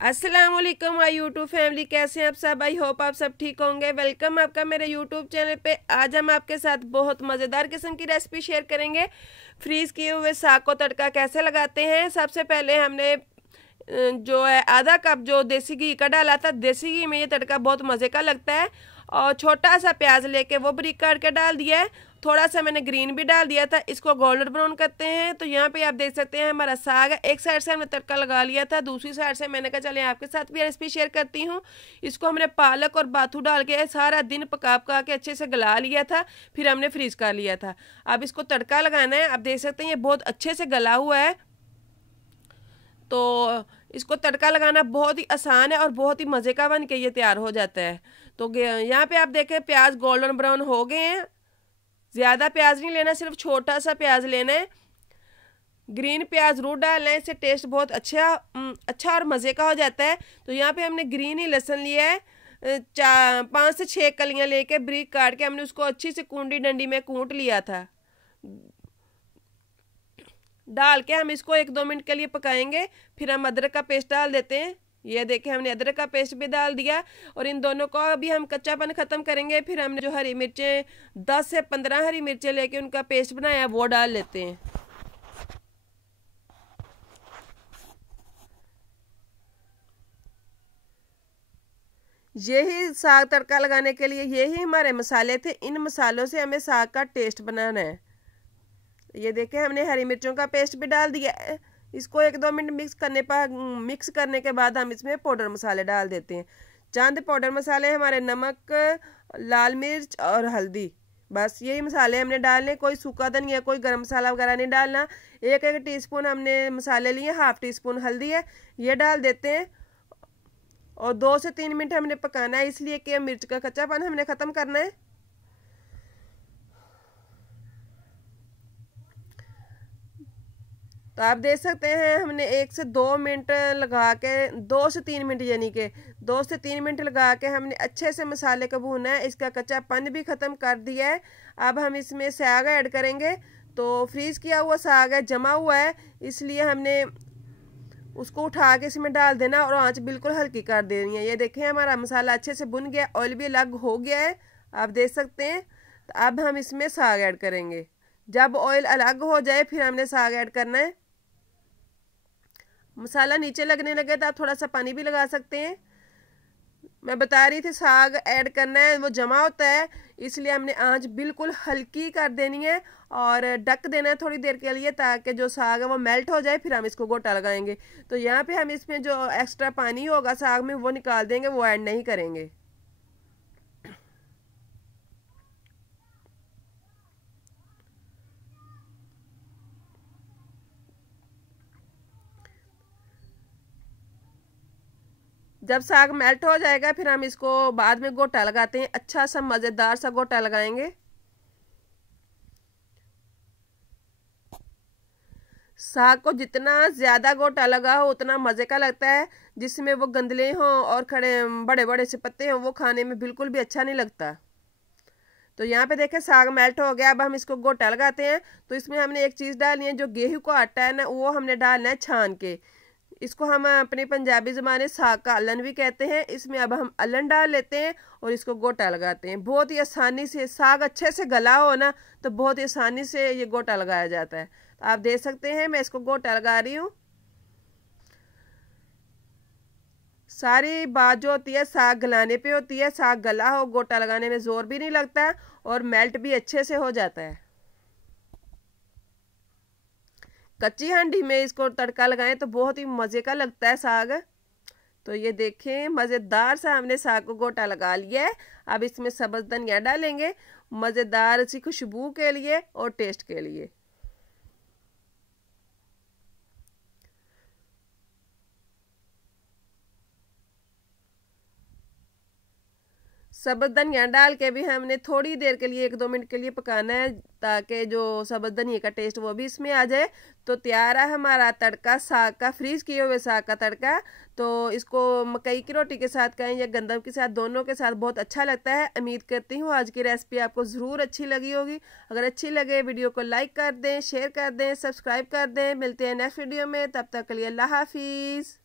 अस्सलाम वालेकुम my YouTube family, कैसे हैं आप सब। आई होप आप सब ठीक होंगे। वेलकम आपका मेरे यूट्यूब चैनल पे। आज हम आपके साथ बहुत मज़ेदार किस्म की रेसिपी शेयर करेंगे। फ्रीज़ किए हुए साग को तड़का कैसे लगाते हैं। सबसे पहले हमने जो है आधा कप जो देसी घी का डाला था। देसी घी में ये तड़का बहुत मज़े का लगता है। और छोटा सा प्याज लेके वो बारीक काट के डाल दिया है। थोड़ा सा मैंने ग्रीन भी डाल दिया था। इसको गोल्डन ब्राउन करते हैं। तो यहाँ पे आप देख सकते हैं हमारा साग है। एक साइड से हमने तड़का लगा लिया था, दूसरी साइड से मैंने कहा चले आपके साथ भी रेसिपी शेयर करती हूँ। इसको हमने पालक और बाथू डाल के सारा दिन पका पका के अच्छे से गला लिया था, फिर हमने फ्रीज कर लिया था। अब इसको तड़का लगाना है। आप देख सकते हैं ये बहुत अच्छे से गला हुआ है। तो इसको तड़का लगाना बहुत ही आसान है और बहुत ही मज़े का बन के ये तैयार हो जाता है। तो यहाँ पे आप देखें प्याज गोल्डन ब्राउन हो गए हैं। ज़्यादा प्याज नहीं लेना, सिर्फ छोटा सा प्याज लेना है। ग्रीन प्याज जरूर डालना है, इससे टेस्ट बहुत अच्छा और मज़े का हो जाता है। तो यहाँ पे हमने ग्रीन ही लहसुन लिया है। 5 से 6 कलियाँ लेके ब्रीक काट के हमने उसको अच्छी से कूंडी डंडी में कूट लिया था। डाल के हम इसको 1-2 मिनट के लिए पकाएंगे। फिर हम अदरक का पेस्ट डाल देते हैं। ये देखें हमने अदरक का पेस्ट भी डाल दिया और इन दोनों को अभी हम कच्चापन ख़त्म करेंगे। फिर हमने जो हरी मिर्चें 10 से 15 हरी मिर्चें लेके उनका पेस्ट बनाया वो डाल लेते हैं। यही साग तड़का लगाने के लिए यही हमारे मसाले थे। इन मसालों से हमें साग का टेस्ट बनाना है। ये देखें हमने हरी मिर्चों का पेस्ट भी डाल दिया है। इसको 1-2 मिनट मिक्स करने के बाद हम इसमें पाउडर मसाले डाल देते हैं। चंद पाउडर मसाले हमारे नमक, लाल मिर्च और हल्दी, बस यही मसाले हमने डालने। कोई सूखा धनिया, कोई गरम मसाला वगैरह नहीं डालना। 1-1 टीस्पून हमने मसाले लिए, 1/2 टीस्पून हल्दी है, ये डाल देते हैं। और 2 से 3 मिनट हमने पकाना है, इसलिए कि मिर्च का कच्चापन हमने ख़त्म करना है। तो आप देख सकते हैं हमने 1 से 2 मिनट लगा के 2 से 3 मिनट यानी कि 2 से 3 मिनट लगा के हमने अच्छे से मसाले को भूना है। इसका कच्चापन भी ख़त्म कर दिया है। अब हम इसमें साग ऐड करेंगे। तो फ्रीज़ किया हुआ साग है, जमा हुआ है, इसलिए हमने उसको उठा के इसमें डाल देना और आंच बिल्कुल हल्की कर देनी है। ये देखें हमारा मसाला अच्छे से भुन गया, ऑयल भी अलग हो गया है, आप देख सकते हैं। तो अब हम इसमें साग ऐड करेंगे। जब ऑयल अलग हो जाए फिर हमने साग ऐड करना है। मसाला नीचे लगने लगे तो आप थोड़ा सा पानी भी लगा सकते हैं। मैं बता रही थी साग ऐड करना है, वो जमा होता है, इसलिए हमने आंच बिल्कुल हल्की कर देनी है और ढक देना है थोड़ी देर के लिए, ताकि जो साग है वो मेल्ट हो जाए। फिर हम इसको गोटा लगाएंगे। तो यहाँ पे हम इसमें जो एक्स्ट्रा पानी होगा साग में वो निकाल देंगे, वो ऐड नहीं करेंगे। जब साग मेल्ट हो जाएगा फिर हम इसको बाद में गोटा लगाते हैं। अच्छा सा मज़ेदार सा गोटा लगाएंगे। साग को जितना ज़्यादा गोटा लगा हो उतना मज़े का लगता है। जिसमें वो गंदले हों और खड़े बड़े बड़े से पत्ते हों वो खाने में बिल्कुल भी अच्छा नहीं लगता। तो यहाँ पे देखें साग मेल्ट हो गया। अब हम इसको गोटा लगाते हैं। तो इसमें हमने एक चीज़ डालनी है, जो गेहूं का आटा है ना वो हमने डालना है छान के। इसको हम अपनी पंजाबी ज़बान साग का अलन भी कहते हैं। इसमें अब हम अलन डाल लेते हैं और इसको गोटा लगाते हैं। बहुत ही आसानी से, साग अच्छे से गला हो ना तो बहुत ही आसानी से ये गोटा लगाया जाता है। तो आप देख सकते हैं मैं इसको गोटा लगा रही हूँ। सारी बात जो होती है साग गलाने पे होती है। साग गला हो, गोटा लगाने में जोर भी नहीं लगता और मेल्ट भी अच्छे से हो जाता है। कच्ची हांडी में इसको तड़का लगाएं तो बहुत ही मज़े का लगता है साग। तो ये देखें मज़ेदार सा हमने साग को गोटा लगा लिया है। अब इसमें सब्ज़ धनिया डालेंगे मज़ेदार सी खुशबू के लिए और टेस्ट के लिए। सब्ज़ धनिया डाल के भी हमने थोड़ी देर के लिए 1-2 मिनट के लिए पकाना है, ताकि जो सब्ज़ धनिया का टेस्ट वो भी इसमें आ जाए। तो तैयार है हमारा तड़का साग का, फ्रीज़ किए हुए साग का तड़का। तो इसको मकई की रोटी के साथ खाएं या गंदम के साथ, दोनों के साथ बहुत अच्छा लगता है। उम्मीद करती हूँ आज की रेसिपी आपको ज़रूर अच्छी लगी होगी। अगर अच्छी लगे वीडियो को लाइक कर दें, शेयर कर दें, सब्सक्राइब कर दें। मिलते हैं नेक्स्ट वीडियो में, तब तक के लिए अल्लाह हाफिज़।